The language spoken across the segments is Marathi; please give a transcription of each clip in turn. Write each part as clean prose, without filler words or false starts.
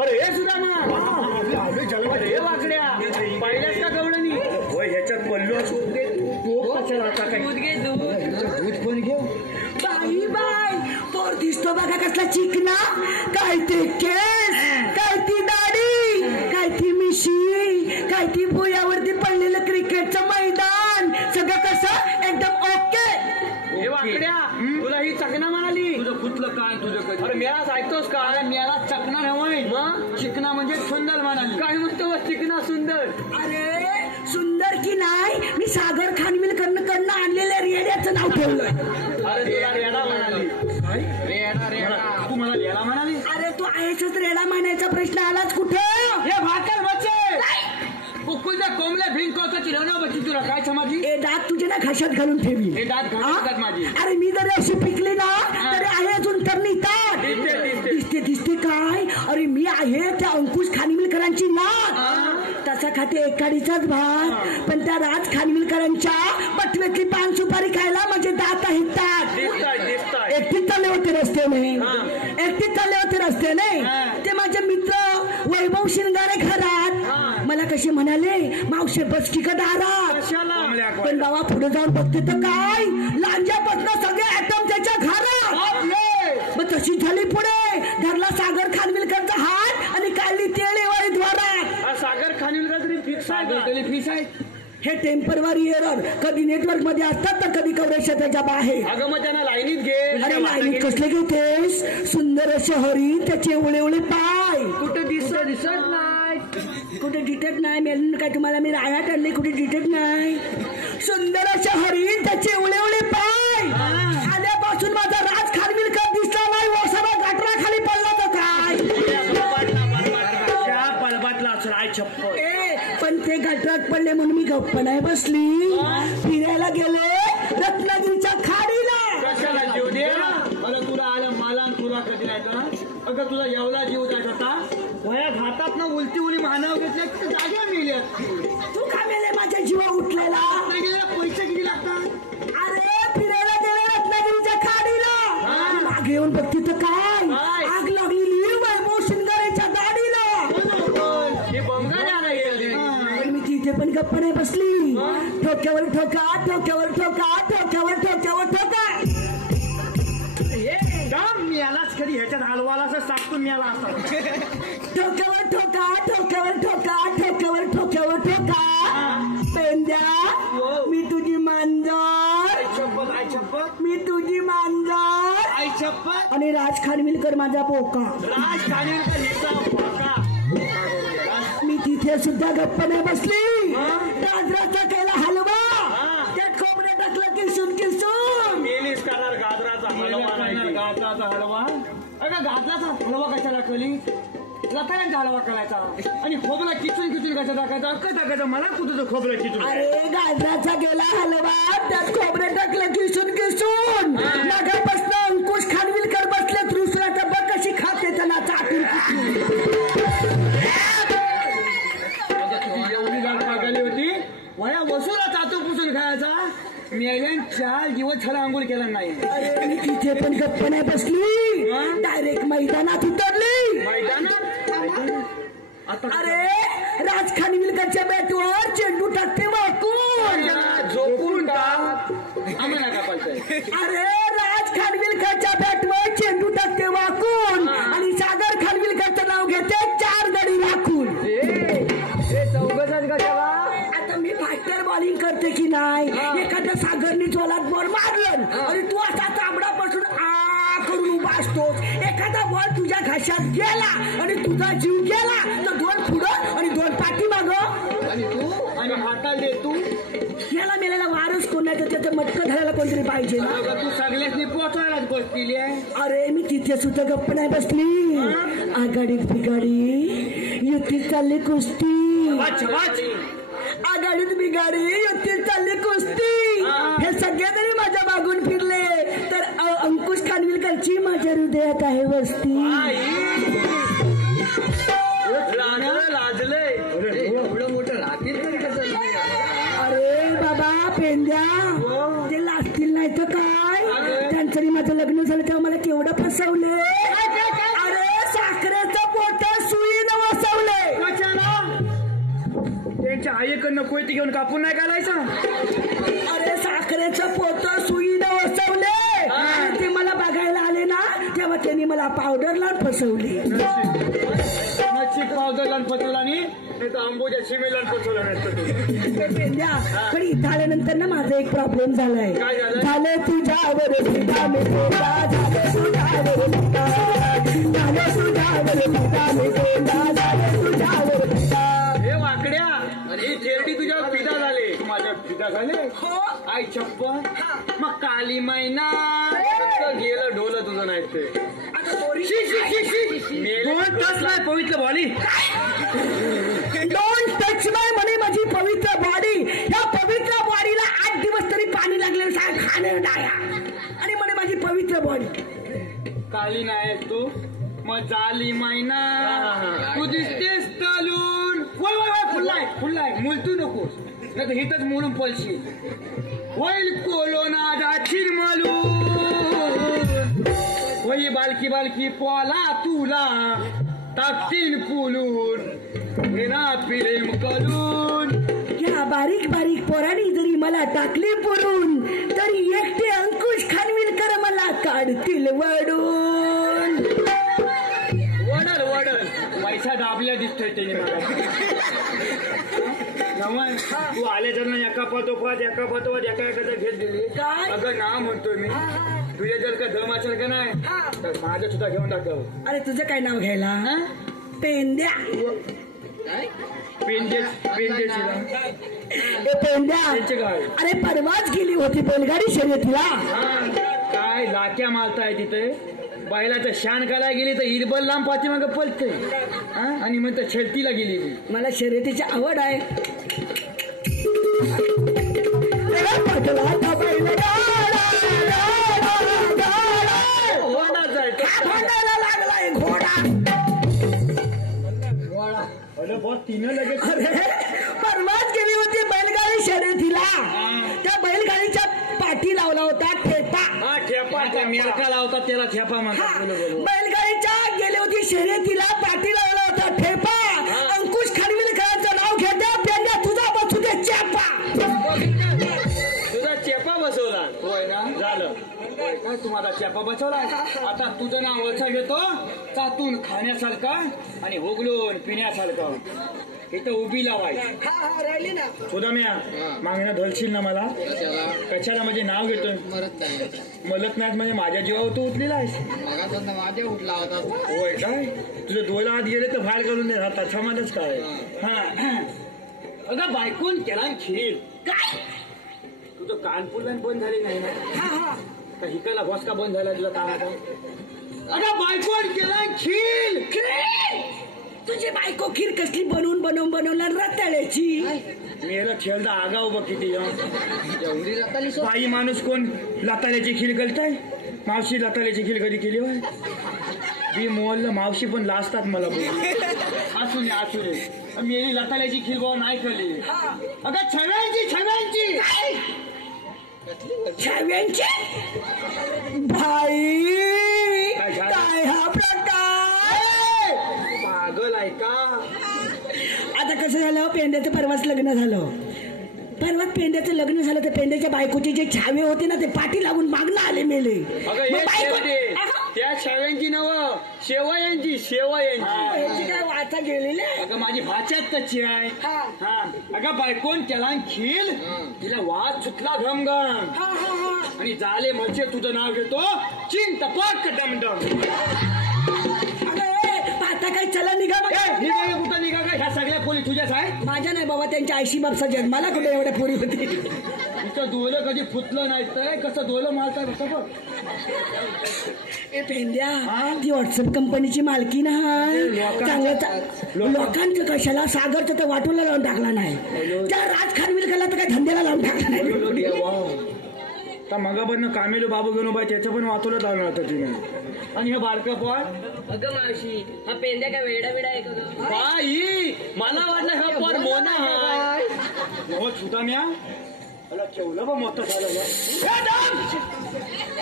अरे हे सुद्धा हे वाकड्या पाहिल्यास का गवळणी ह्याच्यात पडलो दूध पण घेऊ बाई बाई पोर दिसतो बघा कसला चिकना काय ते केस काय ती दाढी काय ती मिशी काय ती भुयावरती पडलेलं क्रिकेटचं मैदान सगळं कसं एकदम ओके. हे वाकड्या तुला ही चकना म्हणाली तुझं कुठलं काय तुझं अरे मेळाच ऐकतोस का मेळा चकना नव्हे मग चिकना म्हणजे सुंदर म्हणाली काय म्हणतो चिकना सुंदर अरे सुंदर की नाही मी सागर खानविलकरकडनं आणलेल्या रेड्याचं नाव ठेवलं. अरे तुला रेडा म्हणाली रेडा तू मला रेडा म्हणाली अरे तू आहेच रेडा म्हणायचा प्रश्न आलाच कुठं हे भाकर बच्चे कुकुलच्या कोंबल्या भिंकोचं चिरवणं बच्ची तुला काय समाजी हे दात तुझे ना घशात घालून ठेवली हे दात घालतात माझी अरे मी जरी अशी पिकली ना तरी आहे अजून तर निघतात दिसते दिसते काय अरे मी आहे त्या अंकुश खानविलकरांची नात तसा खाते एकाडीचाच भात पण त्या राज खानविलकरांच्या बटव्यातली पान सुपारी खायला माझे दात आहेत एकटीच चालले होते रस्त्याने ते माझे मित्र वैभव शिंगारे घरात मला कसे म्हणाले मावशे बस की का दारात पण बाबा पुढे जाऊन बघते तर काय लांजापासून सगळे ऍटम त्याच्या घरात मग तशी झाली पुढे धरला सागर खानविलकरचा हात आणि काढली तेळेवाडी द्वारात. सागर खानविलकर तरी फिक्स आहे हे टेम्पररी एरर कधी नेटवर्क मध्ये असतात तर कधी कवरेज त्याच्या बाहेर. अगं मग त्यांना लाईनीत घे अरे लाईनीत कसले घेतेस सुंदर असे हरी त्याचे उळे उळे पाय कुठे दिसत नाही कुठे डिटेक्ट नाही मेलून काय तुम्हाला मी रायात आणले कुठे डिटेक्ट नाही सुंदर असे हरी त्याचे उळे उळे पाय आल्यापासून माझा राज खानविलकर दिसला नाही वसावा गाठरा खाली पडला तर काय पण ते गटरात पडले म्हणून मी गप्प नाही बसली फिरायला गेले रत्नागिरीच्या खाडीला कशाला जीव दे बरं तुला आलं मला तुला कधी नाही का अगं तुला एवढा जीव जात होता वया घातात ना उलटी उली मानव घेतल्या जाग्या मिळल्या तू का मेले माझ्या जीवा उठलेला पैसे किती लागतात अरे फिरायला गेले रत्नागिरीच्या खाडीला मागे येऊन बघते तर काय आग लागलेली वैभव शिंगारेच्या गाडीला मी तिथे पण गप्प नाही बसली ठोक्यावर ठोका ठोक्यावर ठोका ठोक्यावर ठोक्यावर ठोका मिळालाच कधी ह्याच्यात हलवाला असं सांगतो मिळाला असता ठोक्यावर ठोका ठोक्यावर ठोका ठोक्यावर ठोक्यावर ठोका पेंद्या मी तुझी मांजर मी तुझी मांजर आणि राज खानविलकर माझा पोका राज खानविलकर मी तिथे सुद्धा गप्प नाही बसली गाजराचा केला हलवा त्यात खोबरं टाकलं किसून मेलीस करणार गाजराचा हलवा नाही गाजराचा हलवा अगं गाजराचा हलवा कशाला कली लताळ्यांचा हलवा करायचा आणि खोबरा किचून कशा टाकायचा अक्का टाकायचं मला कुठं खोबरं किचून अरे गाजराचा गेला हलवा त्यात खोबरं टाकलं किसून नगरपासून अंकुश खानविलकर बसले दुसऱ्या डब्बा कशी खाते त्यांना चाटून होती वया वसूला चातू पुसून खायचा मेल्यान 4 दिवस छला आंघोळ केला नाही. अरे मी तिथे पण गप्प नाही बसली डायरेक्ट मैदानात उतरली अरे राज खानविलकरच्या बॅटवर चेंडू टाकते वाकून झोपून टाक आम्हाला का पाहिजे अरे राज खानविलकरच्या बॅटवर चेंडू टाकते वाकून आणि सागर खानविलकरचं नाव घेते 4 गडी राखून आता मी फास्टर बॉलिंग करते की नाही एखाद्या सागरनी जोलात बॉल मारलं आणि तू असा तांबडापासून करून उभा असतोस एखादा बॉल तुझ्या घशात गेला आणि तुझा जीव गेला तर 2 पुढं आणि 2 पाठीमागं आणि तू आणि हाताला दे तू याला मेल्याला वारच कोण नाही तर त्याचं मटकं धरायला कोणतरी पाहिजे ना तू सगळ्यांनी पोचवायलाच बसली अरे मी तिथे सुद्धा गप्प नाही बसली आघाडीत बिघाडी युतीत चालली कुस्ती आघाडीत बिघाडी युतीत चालली कुस्ती हे सगळे तरी माझ्या मागून फिरले तर अंकुश खानविलकरची माझ्या हृदयात आहे वस्ती लाजले एवढं मोठं राहतील तरी कसं अरे बाबा पेंद्या ते लाजतील नाही तर काय त्यांचं माझं लग्न झालं तेव्हा मला केवढं फसवले अरे साखरेचं पोट सुई आईकडनं कोयती घेऊन कापून नाही घालायचं. अरे साखरेचं पोत सुईनं वसवले आणि ते मला बघायला आले ना तेव्हा त्यांनी मला पावडर लावून फसवली. नशीब पावडर लावून फसवला आणि नाही तर आंबोच्या शिमे लावून फसवला नसतं. पण इथं आल्यानंतर ना माझा एक प्रॉब्लेम झालाय. काय झालं? झालं तुझ्यावर फिदा मी फिदा, झालं तुझ्यावर फिदा, झालं तुझ्यावर फिदा मी फिदा, झालं तुझ्यावर फिदा. हे वाकड्या ही थेरडी तुझ्यावर फिदा झाले. माझ्या फिदा झाले हो आई चप्पल. मग काली मैना गेलं ढोलं तुझं नाही ते. दोन तास नाही पवित्र बॉडी. डोंट टच माय म्हणे माझी पवित्र बॉडी. या पवित्र बॉडीला 8 दिवस तरी पाणी लागले सांग खाणं डाया आणि म्हणे माझी पवित्र बॉडी. काली नाही तू मग झाली मैना. तू दिसतेस चालून वय वय वय फुल्लाय फुल्लाय मुलतू नकोस नाही तर हिथच म्हणून पलशी होईल कोलोना जाशील मलून. वही बालकी बालकी पोला तुला टाकतील पुलून हे ना प्रेम करून. या बारीक बारीक पोरांनी जरी मला टाकली पुरून तरी एकटे अंकुश खानविलकर मला काढतील वडून. वडल वडल पैसा दाबल्या दिसतोय त्याने मला. तू आले तर ना एका पाठोपाठ एका एखादा घेत दिली. काय? अगं ना म्हणतोय मी तुझ्या जर का दम असेल का नाही तर माझं सुद्धा घेऊन टाकावं. अरे तुझं काय नाव घ्यायला? पेंद्या. पेंजेस ए पेंद्या त्यांचे काय अरे परवाच गेली होती बैलगाडी शर्यतीला. काय लाक्या मालताय तिथे. बैलाचं शान करायला गेली तर इरबल लांब पाठीमागं पलते आणि मग तर शर्तीला गेली. मला शर्यतीची आवड आहे. लागलाय घोडा. तिनं लगेच परवाच गेली होती बैलगाडी शर्यतीला. त्या बैलगाडीच्या पाठी लावला होता ठेपा. ठेपा मेरका लावतात त्याला ठेपा म्हणतात. बैलगाडीच्या गेली होती शर्यतीला पाठी लावला होता ठेपा. अंकुश खानविलकरांचं नाव घेत्या पेंड्या तुझा बसू दे चेपा. तुझा चेपा बसवला होय ना. झालं काय तुम्हाला चेपा बसवलाय. आता तुझं नाव वचा घेतो चातून खाण्यासारखा आणि हुगलून पिण्यासारखा इथं उभी लावायची. राहिली ना तुझा मी मागणं धरशील ना मला. कशाला म्हणजे नाव घेतोय मलत नाहीत म्हणजे माझ्या जीवावर तू उठलेला आहेस. माझ्या उठला होता होय काय. तुझं डोळा आत गेले तर फार करून दे त्याच्या मध्येच काय. हा अगं बायकून केला खीर काय तुझं कानपुरला बंद झाली नाही ना. का हिकाला भोसका बंद झाला तुला कानाचा. अगं बायकून केला खीर. तुझी बायको खीर कसली बनवून रताळ्याची. मेला खेळदा आगाव बघ किती. बाई माणूस कोण लाताळ्याची खीर करताय. मावशी लाताळ्याची खीर कधी केली होय. मी मोहल्ला मावशी पण लाजतात मला बघ. असू दे मी लाताळ्याची खीर भाऊ नाही केली. अगं छव्यांची भाई काय हा प्रकार. पागल आहे का. आता कसं झालं पेंड्याचं परवाच लग्न झालं. परवाच पेंड्याचं लग्न झालं तर पेंड्याच्या बायकोचे जे छावे होते ना ते पाठी लागून मागणं आले मेले. त्या शेवयांची नव शेवयांची काय वाचा गेलेले. अगं माझी भाच्यात तची आहे. अगं बायकोन त्याला खील तिला वाद सुटला घमघम आणि झाले म्हणजे तुझं नाव घेतो चिंतपक डमडम. आता काय चला निघा कुठं निघा का. ह्या सगळ्या पोरी तुझ्याच आहे. माझ्या नाही बाबा त्यांच्या आईशी बापसा जन्माला कुठे एवढ्या पोरी होती. इथं डोलं कधी फुटलं नाही तर कसं डोलं मारताय बघ. ए पेंड्या ती व्हॉट्सअप कंपनीची मालकी ना चांगलं लोकांचं कशाला सागरचं तर वाटूला लावून टाकला नाही. त्या राज खानविलकरला तर काय धंद्याला लावून टाकला नाही. मगाबरनं कामेलो बाबू घेऊन उभा त्याचं पण वाचवलं लावलं होतं तिने. आणि हे बारकं पण अगं मावशी हा पेंद्या काय वेडा आहे का बाई. मला वाटलं हा पर मोना आहे. सुद्धा म्या केवलं बा मोठं झालं.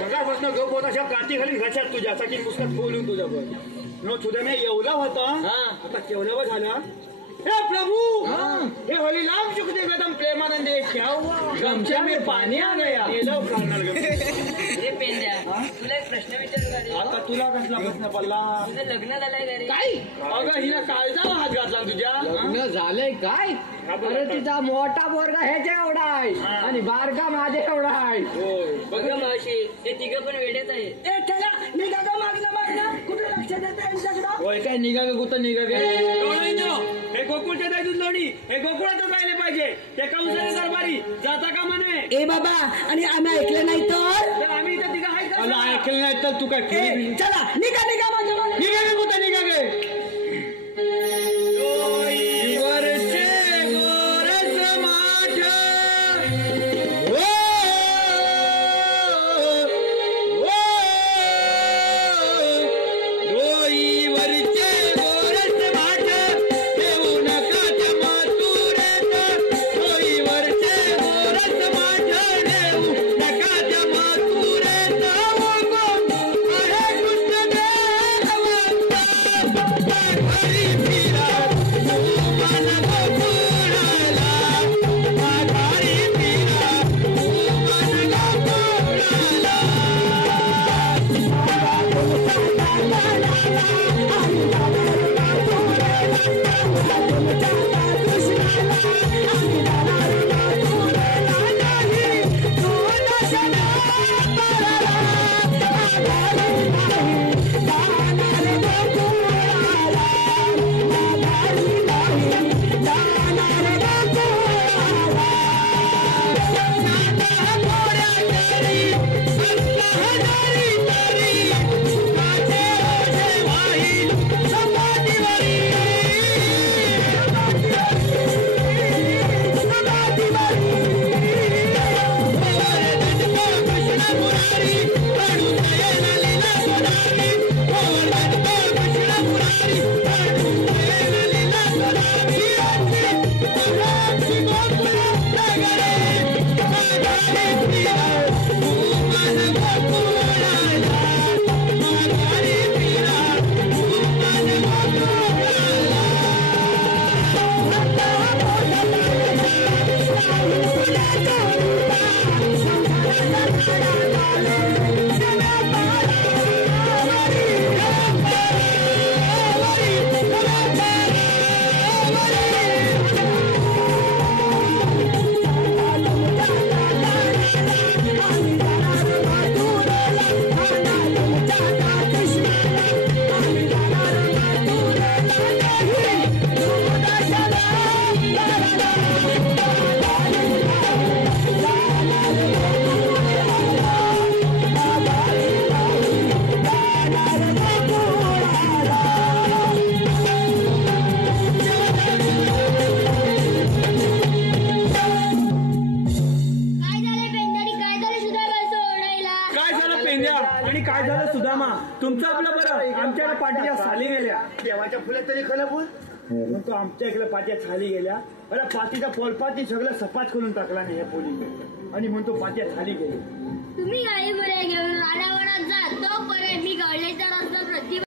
मगापासून गप होता काठी घालून घशात तुझ्या की पुस्तक बोलून तुझ्या पण सुद्धा मी एवढा होता. आता केवढं बा झालं हे प्रभु हे होली लांब चुक दे गदम प्रेमानंदे क्या हुआ गमछे में पानी आ गया हे पेंद्या तुला एक प्रश्न विचारू का रे? आता तुला कसला प्रश्न पडला तुझं लग्न झालंय का रे? काय अगं हिला काळजाला हात घातला तुझ्या लग्न झालंय काय अरे तिचा मोठा पोरगा ह्याच्या एवढा आहे आणि बारका माझ्या एवढा आहे. बघ गं मावशी हे तिघं पण वेडेच आहे. ए ठेला निघा का मागणं कुठे लक्ष देते यांच्याकडं होय काय निघा ग गुत निघा गे हे गोकुळच्या जायचं लोणी हे गोकुळातच राहिले पाहिजे ते कंसाने दरबारी जाता का म्हणे ए बाबा आणि आम्ही ऐकलं नाही तर तर आम्ही इथं तिघं आहे का ऐकलं नाही तर तू काय ए, चला निघा माझ्या मागं. निघा गे गुत निघा गे वरचे गोरस माठ वरचे गोरस माठ देऊ नका मातुरेत वरचे गोरस माठ देऊ नका मातुरेत आहे कृष्णदेव घरी फिरा मन गोकुळाला घरी फिरा मन गोकुळाला आणि काय झालं सुदामा तुमचं आपलं बरं आमच्याकडे पाठीच्या खाली गेल्या देवाच्या फुले तरी खरं बोल म्हणतो आमच्या इकडे पाट्या खाली गेल्या अरे पातीचा पोलपाती सगळं सपाट करून टाकला नाही या पोलीस आणि म्हणतो पाट्या खाली गेल्या तुम्ही गाडी बरे घेऊन राडावडात जा तोपर्यंत मी गळलेचा रस्ता प्रतिभा